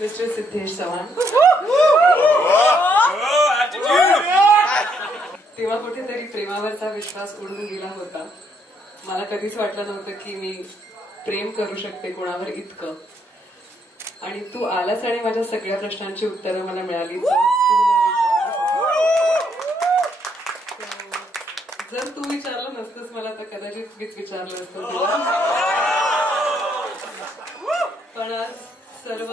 Mister Siddhesh Chavan. तेव्हा कुठेतरी प्रेमावरचा विश्वास उडून गेला होता. मला कधीच वाटलं नव्हतं की मी प्रेम करू शकते कोणावर इतकं. आणि तू आलास आणि माझ्या सगळ्या प्रश्नांची उत्तरं मला मिळाली. जर तू विचारलं नसतंस मला तर कदाचित मीच विचारलं असतं तुला. पण आज सर्व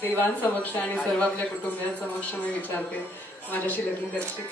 देवांसमक्ष आणि सर्व आपल्या कुटुंबियांसमक्ष मी विचारते, माझ्याशी लग्न करशील?